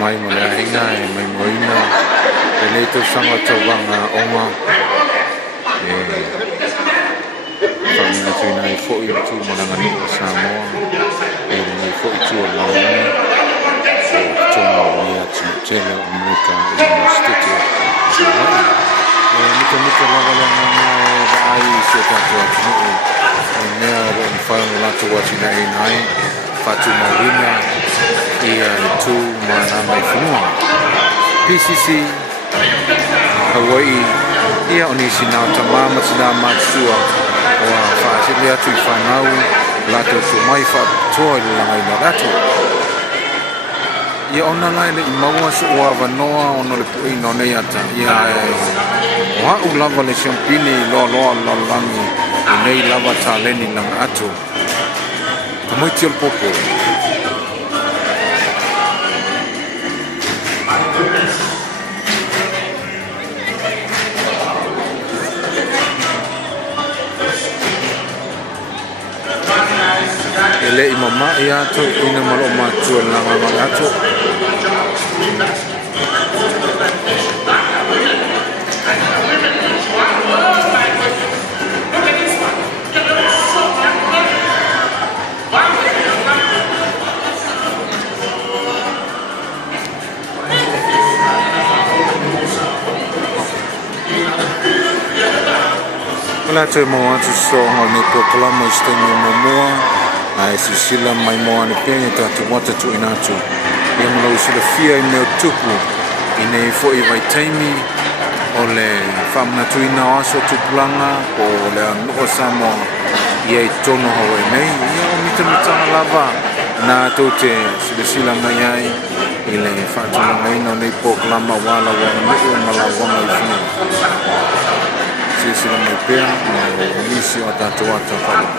mai mo le ainga e mai moina e le to sanga tawanga onga e whamina tuina i fo i tu mananga ni o Samoa e ni fo i tu o launi o tonga o ia tele o Amerika i ni stiti e nika lava le ngana e ai se tato atu e mea o ni whaunga lato watina e nai Fatu Mawina ia tu mana mai whanua PCC Hawaii ia oni sinau tamama tina matsua o a whaasile atu I whanau lato so mai whaatoa I langai na lato ia ona lai le I maua so o awanoa ono le pui no nei ata ia o hau lava le champini loa lalangi I nei lava taleni langa atu Kamoi tiol popo. Ele I mama ia to ina malo matua langa ato. Wala te mo atu so ni po kalama istemi momoa ai sisila mai mo ane pene tatu wata tu inatu ia mo lau sila fia I meo tupu ine fo I vai taimi o le whamna tu ina aso tupulanga o le anuo Samoa ia I tono hawa nei ia o mita lava na tote sila mai ai I le whatulanga ina o nei po kalama wala wana nuo malawanga I fina sila mai pea na o nisi o tatu wata whala